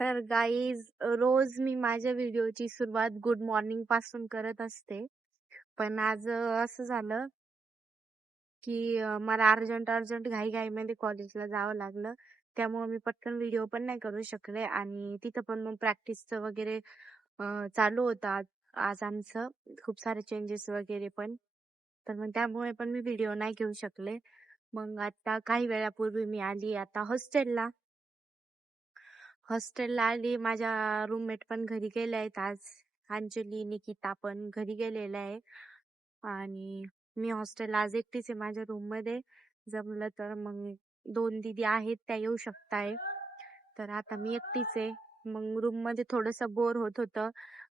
तर गाईज, रोज मी माझ्या व्हिडिओची सुरुवात गुड मॉर्निंग पासून करत असते. पण आज असं झालं की मला अर्जंट घाईमध्ये कॉलेजला जावं लागलं. त्यामुळे मी पटकन व्हिडिओ पण नाही करू शकले आणि तिथं पण मग प्रॅक्टिसचं वगैरे चालू होतं आज आज आमचं खूप सारे चेंजेस वगैरे पण. तर मग त्यामुळे पण मी व्हिडिओ नाही घेऊ शकले. मग आता काही वेळापूर्वी मी आली आता हॉस्टेलला. आली. माझ्या रूममेट पण घरी गेले आहेत आज. अंजली, निकिता पण घरी गेलेल्या आहे. आणि मी हॉस्टेलला आज एकटीच आहे माझ्या रूम मध्ये. जमलं तर मग 2 दीदी आहेत त्या येऊ शकताय. तर आता मी एकटीच आहे. मग रूम मध्ये थोडंसं बोर होत होतं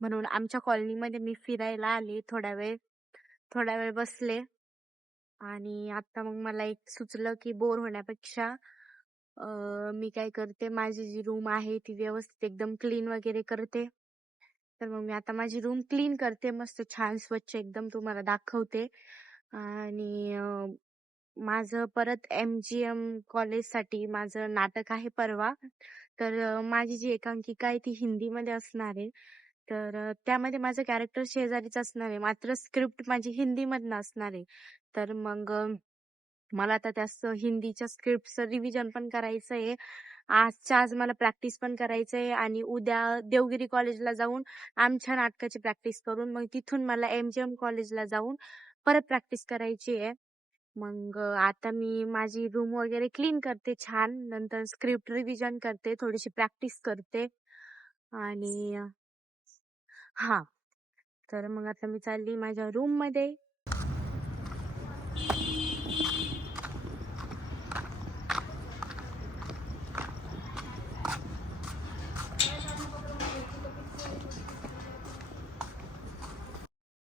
म्हणून आमच्या कॉलनीमध्ये मी फिरायला आले. थोडा वेळ बसले आणि आता मग मला एक सुचलं की बोर होण्यापेक्षा मी काय करते, माझी जी रूम आहे ती व्यवस्थित एकदम क्लीन वगैरे करते. तर मग मी आता माझी रूम क्लीन करते, मस्त छान स्वच्छ एकदम तुम्हाला दाखवते. आणि माझं परत MGM कॉलेजसाठी माझं नाटक आहे परवा. तर माझी जी एकांकिका आहे ती हिंदीमध्ये असणार आहे. तर त्यामध्ये माझं कॅरेक्टर शेजारीच असणार आहे, मात्र स्क्रिप्ट माझी हिंदीमधनं असणार आहे. तर मग मला आता त्या हिंदीच्या स्क्रिप्टचं रिव्हिजन पण करायचं आहे. आजच्या आज मला प्रॅक्टिस पण करायचं आहे आणि उद्या देवगिरी कॉलेजला जाऊन आमच्या नाटकाची प्रॅक्टिस करून मग तिथून मला MGM कॉलेजला जाऊन परत प्रॅक्टिस करायची आहे. मग आता मी माझी रूम वगैरे क्लीन करते छान. नंतर स्क्रिप्ट रिव्हिजन करते, थोडीशी प्रॅक्टिस करते आणि हा. तर मग आता मी चालली माझ्या रूम मध्ये.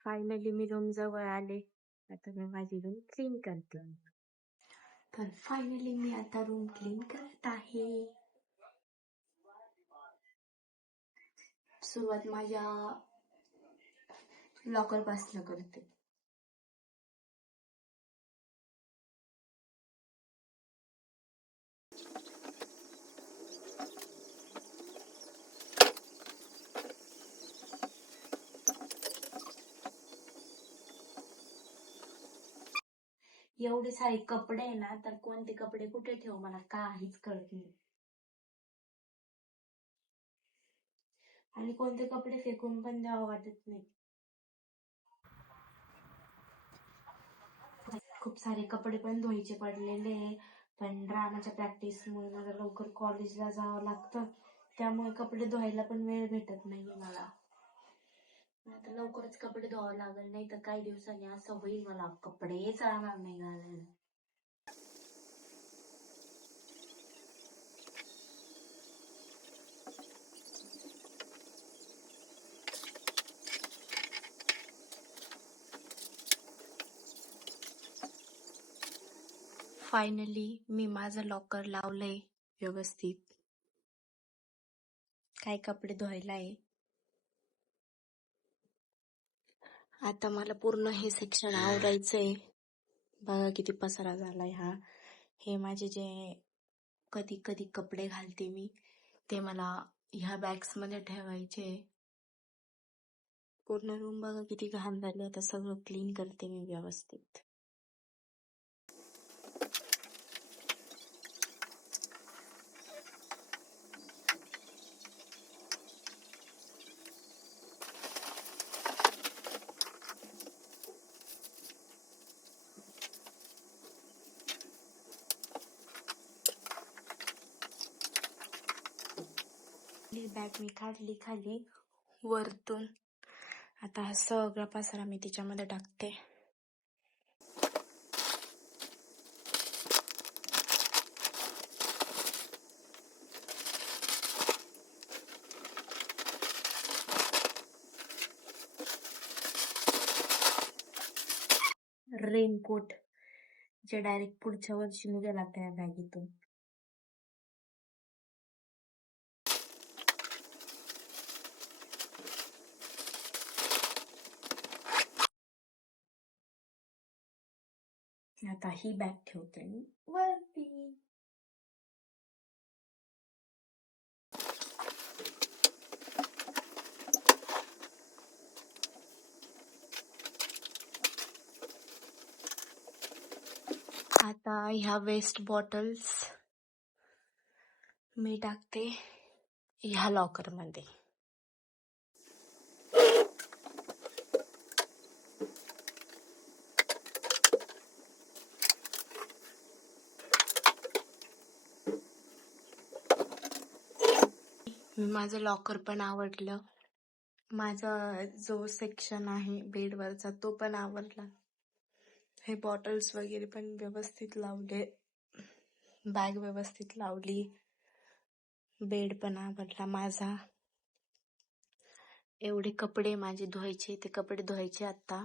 फायनली मी रूम जवळ आले. आता मी माझी रूम क्लीन करते. तर फायनली मी आता रूम क्लीन करत आहे. सुरुवात माझ्या लॉकर पासून करते. एवढे सारे कपडे आहे ना, तर कोणते कपडे कुठे ठेवू मला काहीच कळत नाही. आणि कोणते कपडे फेकून पण द्यावं वाटत नाही. खूप सारे कपडे पण धुवायचे पडलेले आहे. पण ड्रामाच्या प्रॅक्टिस मुळे मला लवकर कॉलेजला जावं लागतं. त्यामुळे कपडे धुवायला पण वेळ भेटत नाहीये मला. आता लवकरच कपडे धुवावं लागेल, नाही तर काही दिवसांनी असं होईल मला कपडे चालणार नाही घालायला. फायनली मी माझं लॉकर लावलंय व्यवस्थित. काय कपडे धुवायला आहे. आता मला पूर्ण हे सेक्शन आवरायचंय. बघा किती पसारा झालाय हा. हे माझे जे कधी कधी कपडे घालते मी, ते मला ह्या बॅग्स मध्ये ठेवायचे. पूर्ण रूम बघा किती घाण झाली. आता सगळं क्लीन करते मी व्यवस्थित. बॅग मी काढली खाली वरतून. आता हा सगळा पसारा मी तिच्यामध्ये टाकते. रेनकोट जे डायरेक्ट पुढच्या वर्षी निघेल आता या बॅगीतून. आता ही बॅग ठेवते मी वरती. ह्या वेस्ट बॉटल्स मी टाकते ह्या लॉकर मध्ये. माझं लॉकर पण आवडलं. माझा जो सेक्शन आहे बेडवरचा तो पण आवडला. हे बॉटल्स वगैरे पण व्यवस्थित लावले, बॅग व्यवस्थित लावली, बेड पण आवडला माझा. एवढे कपडे माझे धुवायचे, ते कपडे धुवायचे आता.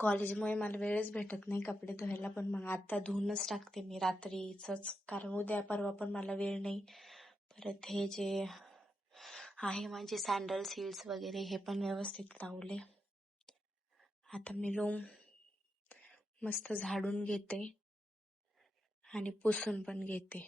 कॉलेजमुळे मला वेळच भेटत नाही कपडे धुवायला, पण मग आता धुवूनच टाकते मी रात्रीच, कारण उद्या परवा पण मला वेळ नाही. परत हे जे आहे माझे सँडल्स हिल्स वगैरे हे पण व्यवस्थित लावले. आता मी रूम मस्त झाडून घेते आणि पुसून पण घेते.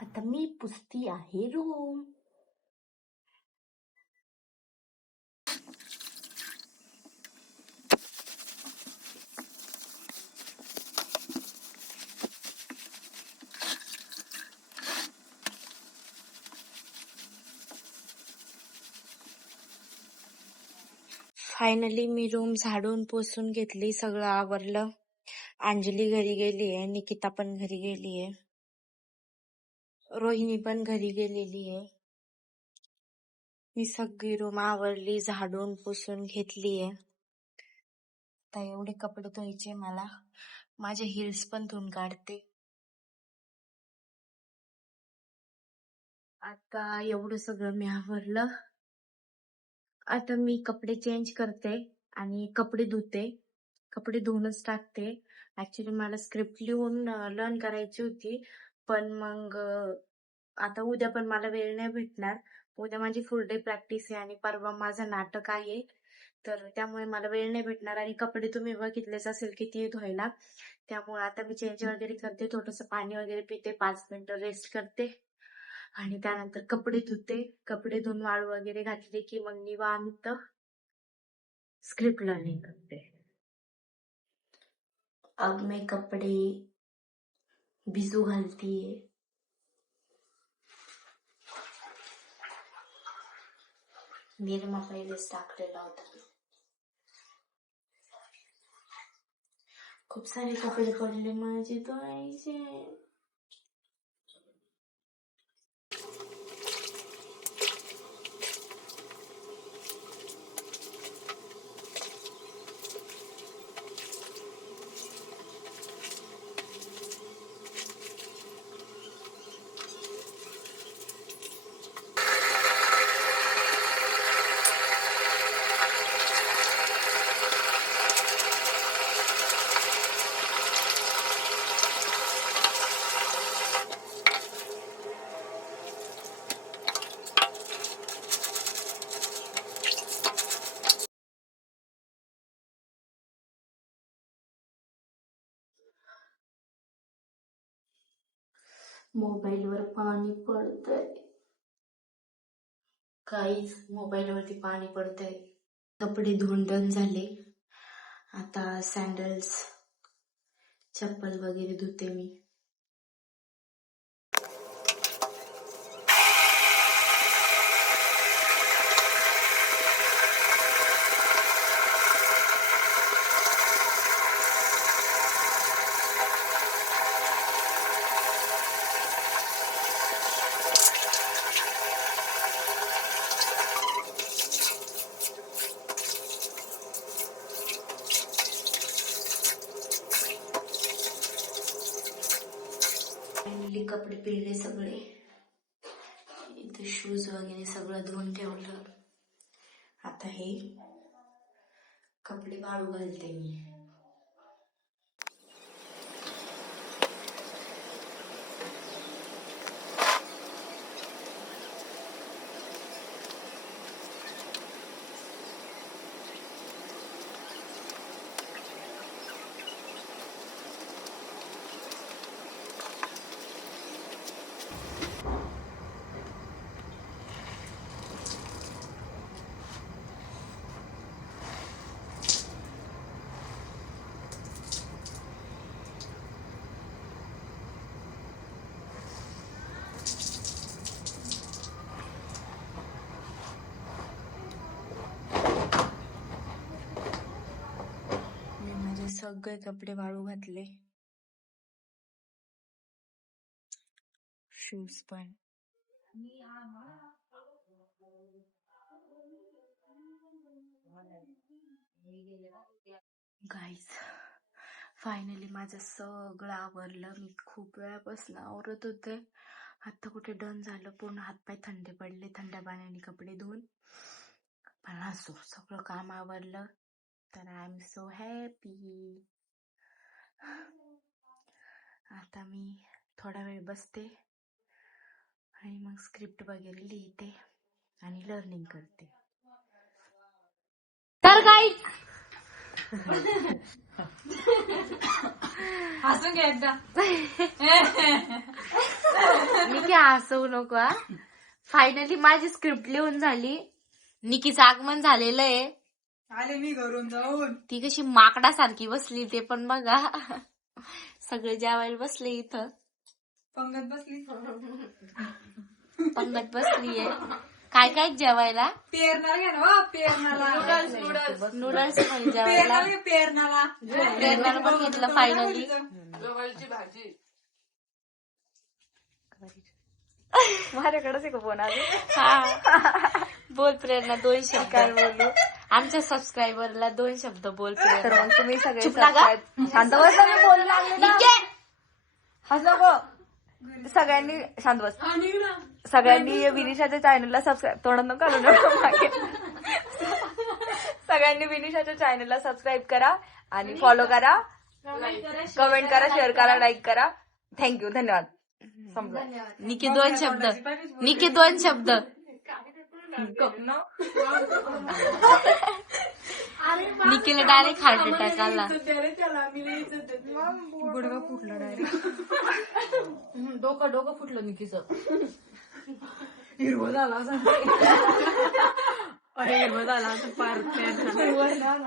आता मी पुसती आहे रूम. फायनली मी रूम झाडून पुसून घेतली, सगळं आवरलं. अंजली घरी गेलीये, निकिता पण घरी गेलीये, रोहिणी पण घरी गेलेली आहे. मी सगळी रूम आवरली, झाडून पुसून घेतलीये. आता एवढे कपडे धुवायचे मला. माझे हिल्स पण धुवून काढते. आता एवढं सगळं मी आवरलं. आता मी कपडे चेंज करते आणि कपडे धुते. कपडे धुवूनच टाकते. ऍक्च्युली मला स्क्रिप्ट लिहून लर्न करायची होती, पण मग आता उद्या पण मला वेळ नाही भेटणार. उद्या माझी फुल डे प्रॅक्टिस आहे आणि परवा माझं नाटक आहे, तर त्यामुळे मला वेळ नाही भेटणार. आणि कपडे तुम्ही बघितलेच असेल किती धुवायला. त्यामुळे आता मी चेंज वगैरे करते, थोडंसं पाणी वगैरे पिते, 5 मिनिटं रेस्ट करते आणि त्यानंतर कपडे धुते. कपडे धुवून वाळू वगैरे घातले की मग निवांत स्क्रिप्ट लर्निंग करते. अब मैं कपडे भिजू घालतीये. निरमा पहिलेच टाकलेला होता. खूप सारे कपडे पडले माझे धुवायचे. मोबाईलवर पाणी पडतंय, काहीच मोबाईलवरती पाणी पडतंय. कपडे धुवून डन झाले. आता सँडल्स, चप्पल वगैरे धुते मी. फायनली कपडे पिळले सगळे. इथे शूज वगैरे सगळं धुवून ठेवलं. आता हे कपडे वाळू घालते मी. सगळे कपडे वाळू घातले. शूज पण. गाईज फायनली माझं सगळं आवरलं. मी खूप वेळापासून आवरत होते. आता कुठे डन झालं. पूर्ण हातपाय थंडे पडले थंड पाण्याने कपडे धुवून. पण असो सगळं काम आवरलं. तर आय एम सो हॅपी. आता मी थोडा वेळ बसते आणि मग स्क्रिप्ट वगैरे लिहिते आणि लर्निंग करते. तर गाईज हसून घ्या एकदा. निकी हसवू नको. फायनली माझी स्क्रिप्ट लिहून झाली. निकीचं आगमन झालेलं आहे. आले मी घरून जाऊन. ती कशी माकडासारखी बसली ते पण बघा. सगळे जेवायला बसले इथं. पंगत बसली. पंगत बसलीये. काय काय जेवायला? पेरणाला घ्या ना. पेरणाला नूडल्स पण जेवायला. पेरणाला पण घेतलं फायनली. गव्हाची भाजी. माझ्याकडेच एक फोन आला. हा बोल प्रेरणा 2 शब्द बोलू. आमच्या सबस्क्रायबरला 2 शब्द बोल तर प्रेरणा. मग तुम्ही सगळे चुप लागा. शांत बस. मी बोलू लागले ना. हस नको. सगळ्यांनी शांत बस. सगळ्यांनी विनिशाच्या चॅनलला सबस्क्राईब. तोंडात नको घालू नका. सगळ्यांनी विनिशाच्या चॅनलला सबस्क्राईब करा आणि फॉलो करा. कमेंट करा, शेअर करा, लाईक करा. थँक्यू. धन्यवाद. निकी 2 शब्द. निकी 2 शब्द. निकीला डायरेक्ट हार्ट अटॅक आला. गुडघा फुटला डायरेक्ट. डोकं फुटलं निकीचं. हिरवं झाला असं. अरे हिरवं झाला असं. पार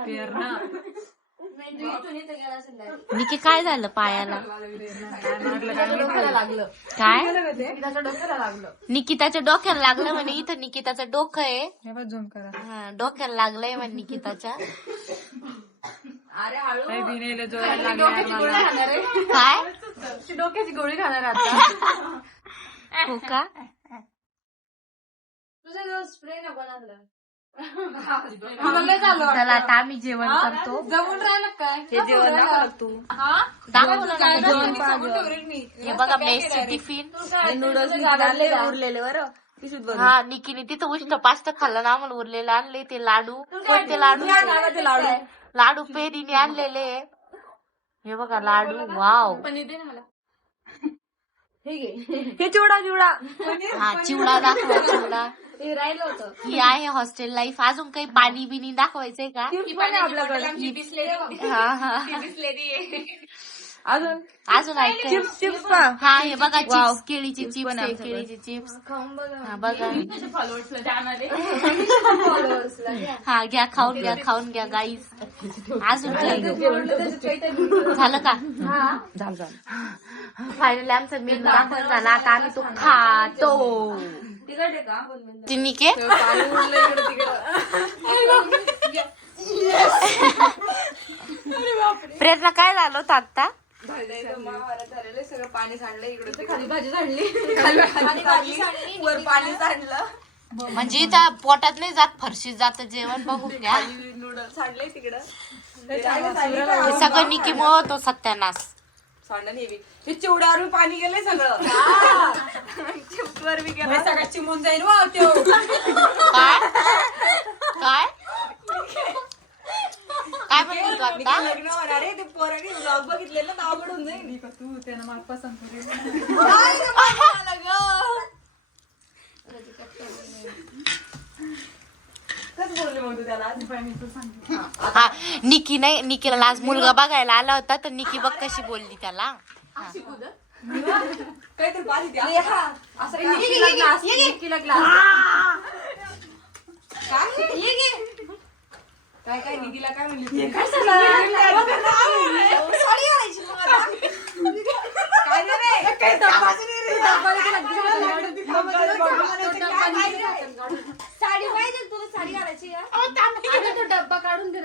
पेरणा. निकी काय झालं पायाला? लागलं. काय त्याच्या डोक्याला लागलं. निकिताच्या डोक्याला लागलं म्हणे. इथं निकिताचं डोकं आहे. हे बघ झूम करा. हा, डोक्याला लागलंय म्हणे निकिताच्या. अरे हळू. बिनेले जोरात लागले. काय डोक्याची गोळी खाणार आता. हो का? तुझा स्प्रे नको लागलं. चला आता आम्ही जेवण करतो. जमून राहिलं काय? हे जेवण दाखव तू. दाखवलं ना जेवण. हे बघा मेसचे टिफिन. नूडल्स उरलेले बरं पिशवीत भरून. हा निकीने तिथं उष्ट पास्त खाल्लं ना. आम्हाला उरलेलं आणले ते लाडू. कोणते लाडू? लाडू पेरीने आणलेले. हे बघा लाडू. वाव. हे चिवडा चिवडा. हा चिवडा दाखवा. चिवडा हे राहिलं होतं. ही आहे हॉस्टेल लाईफ. अजून काही पाणी बिनी दाखवायचंय का? आपल्याकडे. हा हा अजून अजून ऐक. चिप्स चिप्स हा हे बघा चिप्स. केळीचे चिप्स चिप्स पण आहे. आमच्याकडे. केळीचे चिप्स. खाऊन बघा. हा बघा. फॉलोअर्सला घ्या. हा घ्या खाऊन घ्या. खाऊन घ्या गाईस. अजून काही झालं का? झालं. फायनली आमचा मेनू दाखवून झाला. आता आम्ही तो खातो. तिकडे का? निके पाणी उरलं इकडे तिकडे. प्रेरणा काय झालं होतं आता? सगळं पाणी सांडलं इकडे. खाली भाजी सांडली. खाली भाजी सांडली. वर पाणी सांडलं. म्हणजे इथं पोटात नाही जात, फरशीत जात जेवण. बघून घ्या. नूडल्स सांडले तिकडं. हे सगळं निकीमुळे होतो सत्यानाश. सांडा नेवी हे चिवड्यावर मी पाणी गेलंय सगळं चिवड्यावर मी गेलं सगळं चिमून जाईल वा त्यो काय काय म्हणतो आता लग्न होणार आहे ते पोरांनी ब्लॉग बघितलेलं नाव पडून जाईल तू त्यानं मला पसंत करेल कसं बोलले मग तू त्याला हा निकी नाही निकीला आज मुलगा बघायला आला होता तर निकी बघ कशी बोलली त्याला काहीतरी पाणी द्या असं काय काय निधीला काय म्हणली काय साडी पाहिजे तुला साडी घालायची डब्बा काढून दे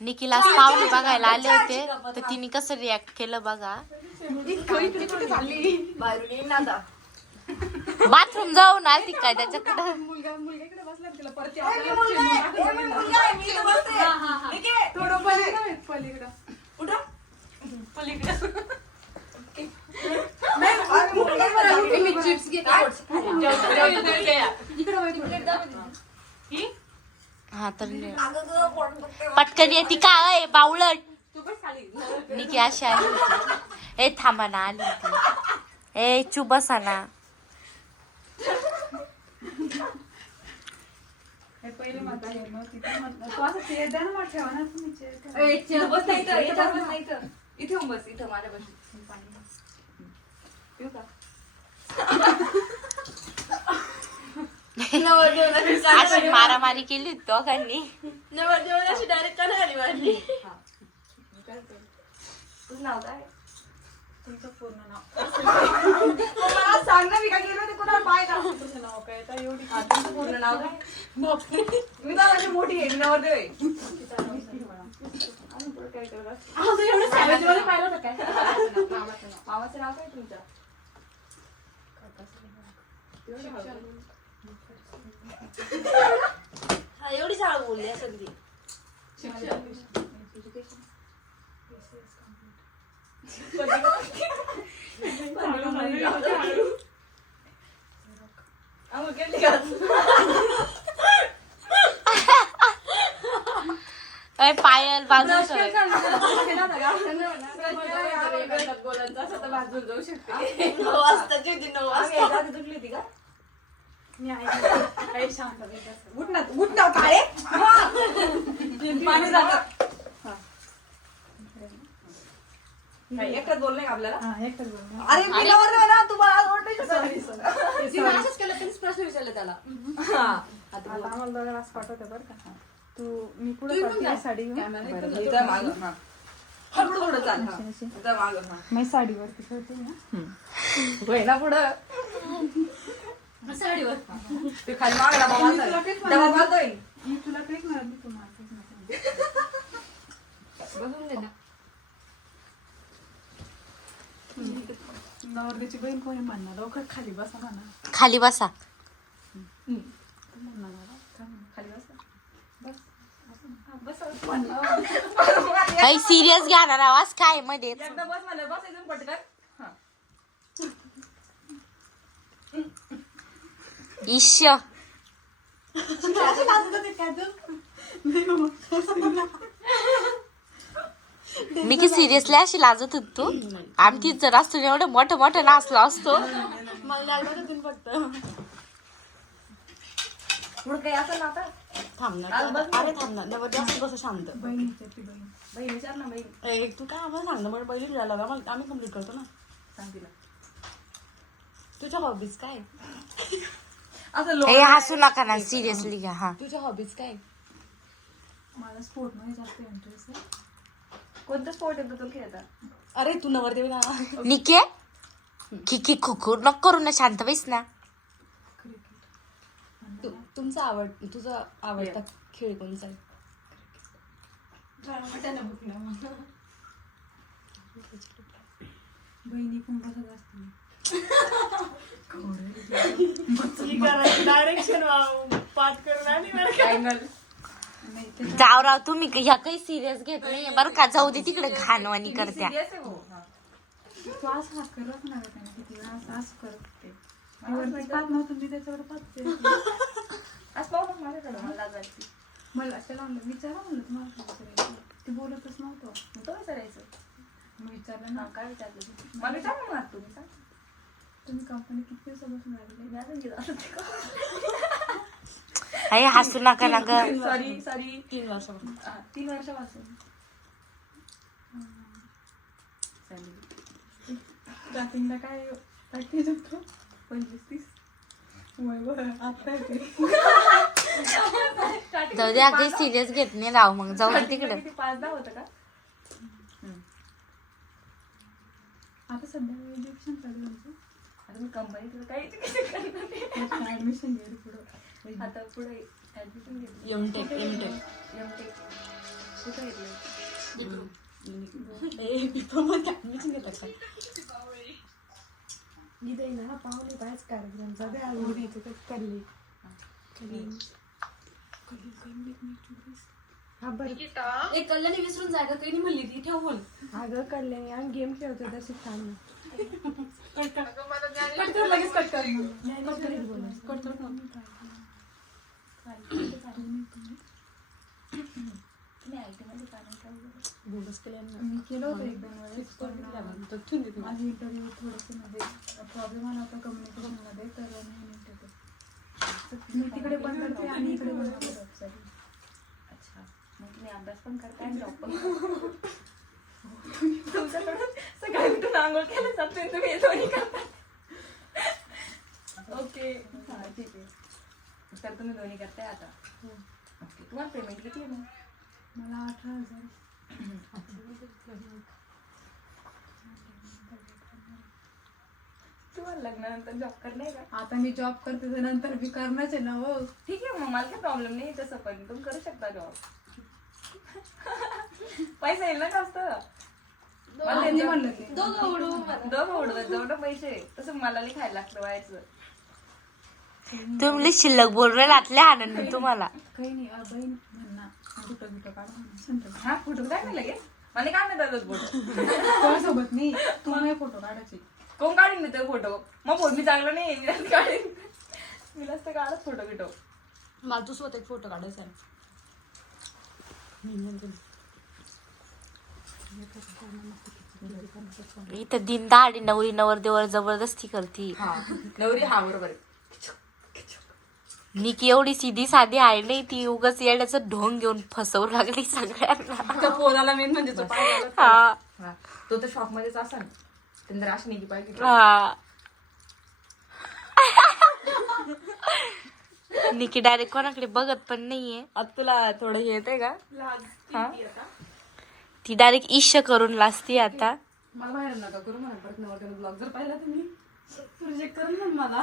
निकीला पाहुणे बघायला आले होते तर तिने कसं रिॲक्ट केलं बघा बाथरूम जाऊन आली काय त्याच्याकडं हा तर पटकन येते काय बावळट निकी अशी आली होती ए थांबा ना आली होती ए चुप बसा ना पहिले माता हे नव्हती तू असं ते द्या ना मग ठेवा ना तुम्ही इथे बस इथं माझ्या बस येऊ का अशी मारामारी केली होती दोघांनी नवरदेवाची डायरेक्ट का आली माझी तुझं नाव काय तुमचं पूर्ण नाव मला सांग ना मी काय गेलो ते कुणाला पाय का तुझं नाव काय तर एवढी तुझं पूर्ण नाव काय मी तर माझी मोठी आहे नवरदेव आहे मामाचं नाव काय तुमच्या एवढी शाळा बोलली संधी पायल बाजू जाऊ शकते होती का मी आई शांत उठ ना काळे पाणी जातं एकटाच बोल नाही का आपल्याला हा एकच बोल अरे मी नवरदेव ना तुम्हाला आज ओरडायचं प्रश्न विचारले त्याला आता आम्हाला दोघांना असं पाठवते बरं का तू मी पुढे करते साडी घेऊन पुढं चाल मी साडीवरती करते ना ना पुढं साडीवर ते खाली मागला डबा बांधतोय मी तुला क्लिक मारली तू मारतेच बघून दे ना नवरदेची बहीण कोणी म्हणणार लवकर खाली बसा म्हणा खाली बसा खाली बसा काही सिरियस घेणार आवाज काय मध्ये एकदा बस मला बसायचं पटकन ईश्य मी की सिरियसली अशी लाजत होती तू आमची जर असतो एवढं मोठं मोठं नाचलो असतो पुढं काही असं ना आता अरे थांब ना नवर जास्त कसं शांत बहिणीची बहीण बहीण विचार ना बहीण तू काय आम्हाला सांग ना मग पहिले झाला आम्ही कम्प्लीट करतो ना सांग तिला तुझ्या हॉबीज काय असं हे हसू नका ना सिरियसली घ्या हा तुझ्या हॉबीज काय मला स्पोर्ट मध्ये जास्त इंटरेस्ट आहे कोणतं स्पोर्ट येतो तो खेळता अरे तू नवरदेव ना निके खिकी खुकू नको करू ना शांत बैस ना तुझा आवडता खेळ कोणता आहे बहिणी कुंभाचा जास्त डायरेक्शन पाठ करून नाही ते जाव राव तुम्ही ह्या काही सिरियस घेत नाही बरं का. जाऊ दे तिकडे घाणवाणी करत्या. सिरियस आहे भाऊ. तू असं हात करत नाही का त्याने किती वेळा असं करत होते मी वरतीच पाहत नव्हतं मी त्याच्यावर पाहते आज पाहू ना माझ्याकडे मला लाज वाटते. मला त्याला म्हणलं विचारा म्हणलं तुम्हाला काय विचारायचं ते बोलतच नव्हतं मग तो विचारायचं. मी विचारलं ना काय विचारलं तू? मला विचार ना तुम्ही सांग. तुम्ही कंपनी किती दिवसापासून राहिली मी अजून गेलो अरे हसू नका ना ग. सॉरी 3 वर्षापासून 3 वर्षापासून. स्टार्टिंगला काय पॅकेज होतो 25-30 आता येते जाऊ दे काही सिरियस घेत नाही राव. मग जाऊ दे तिकडे. 5-10 होतं का? आता सध्या एज्युकेशन चालू आहे तुमचं आता मी कंपनीत काही ऍडमिशन घ्यायला पुढं आता पुढे ऍडमिशन घेतली. एमटेक एमटेक कुठं घेतलं? ऍडमिशन घेतात का? इथे ना पाहुणे कायच कार्यक्रम सगळे आवडी करले हा बरं एक कल्याणी विसरून जाय का काही नाही म्हणली ती ठेव फोन. अगं कल्याणी आम्ही गेम खेळतो तशी छान कट कर लगेच कट कर. कट कर तुम्ही IT मध्ये काय बोगस केल्यानं मी केलं होतं 1-2 वेळेस पण तर ठेवून देते मला. माझी इंटरव्ह्यू थोडंसं मध्ये प्रॉब्लेम आला होता कम्युनिकेशनमध्ये तर नाही निघत मी तिकडे पण करते आणि इकडे पण करते. अच्छा मग तुम्ही अभ्यास पण करताय आणि जॉब पण तुमच्याकडून सकाळी उठून आंघोळ केलं जाते तुम्ही हे दोन्ही करता. ओके हा ठीक आहे. तर तुम्ही दोन्ही करताय आता. ओके तुम्हाला पेमेंट किती आहे मग? मला 18,000 तुम्हाला लग्नानंतर जॉब करणार का? आता मी जॉब करते तर नंतर मी करणारच आहे ना हो. ठीक आहे मग मला काही प्रॉब्लेम नाही तसं पण तुम्ही करू शकता जॉब. पैसा येईल ना जास्त. मला त्यांनी म्हणलं ते दोघं उडवत जेवढं पैसे तसं मला नाही खायला लागतं व्हायचं. तुम्ही शिल्लक बोल राहिले आनंद तुम्हाला. काही नाही बहीण म्हणणार कुठं कुठं काढा म्हणून सांगतो. हा फोटो काय नाही लगेच मला काय नाही दादा फोटो कोणासोबत नाही तू नाही फोटो काढायचे कोण काढून देतो फोटो मग फोन मी चांगला नाही मी नसतं काढेन मी नसतं काढत फोटो बिटो. मला तू स्वतः एक फोटो काढायचा आहे. इथं दिन दहाडी नवरी नवरदेवर जबरदस्ती करती. नवरी हा बरोबर आहे. निकी एवढी सीधी साधी आहे नाही ती उगाच येण्याचं ढोंग घेऊन फसवू लागली सगळ्यांना. त्या पोराला मेन म्हणजे तो पाहिजे. हा हा तो तर शॉप मध्येच असा त्यांना राशी निघी पाहिजे. हा निकी डायरेक्ट कोणाकडे बघत पण नाहीये. आता तुला थोडं हे येते का? हा ती डायरेक्ट ईश करून लाजती आता. मला बाहेर नका करू म्हणा परत नवरदेव ब्लॉग जर पाहिला तुम्ही रिजेक्ट करून ना मला.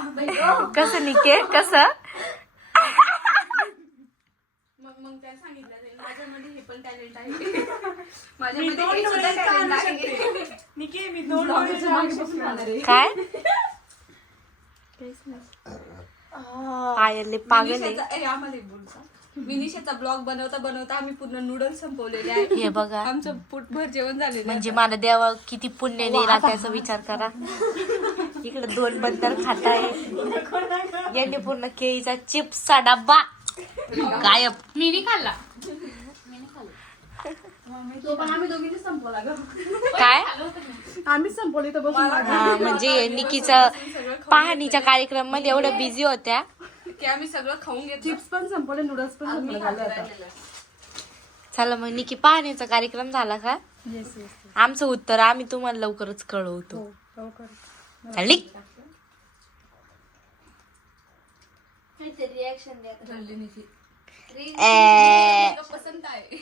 कसं निके कसं मग काय सांगितलं माझ्यामध्ये हे पण टॅलेंट आहे. माझ्यामध्ये हे सुद्धा talent आहे. निके मी 2 वर्ष मागे बसून राहणार आहे. काय पायले पागल आहे. अरे आम्हाला एक बोलता विनिशाचा ब्लॉग बनवता बनवता आम्ही पूर्ण नूडल्स संपवलेले आहे. हे बघा आमचं पोटभर जेवण झालेलं म्हणजे मला देवा किती पुण्य दिला त्याचा विचार करा. इकडे 2 बंदर खात आहे यांनी पूर्ण केळीचा चिप्सचा डब्बा गायब. मी नाही खाल्ला. तो पण आम्ही दोघींनी संपवला ग. काय आम्हीच संपवली तर बसून हा म्हणजे निकीचा पाहणीच्या कार्यक्रम मध्ये एवढ्या बिझी होत्या की आम्ही सगळं खाऊन घेतो. चिप्स पण संपवले नूडल्स पण संपले झालं आता. चला मग निकी पाहणीचा कार्यक्रम झाला का? येस येस आमचं उत्तर आम्ही तुम्हाला लवकरच कळवतो. हो लवकर चालली रिॲक्शन द्या. ए, पसंत आहे.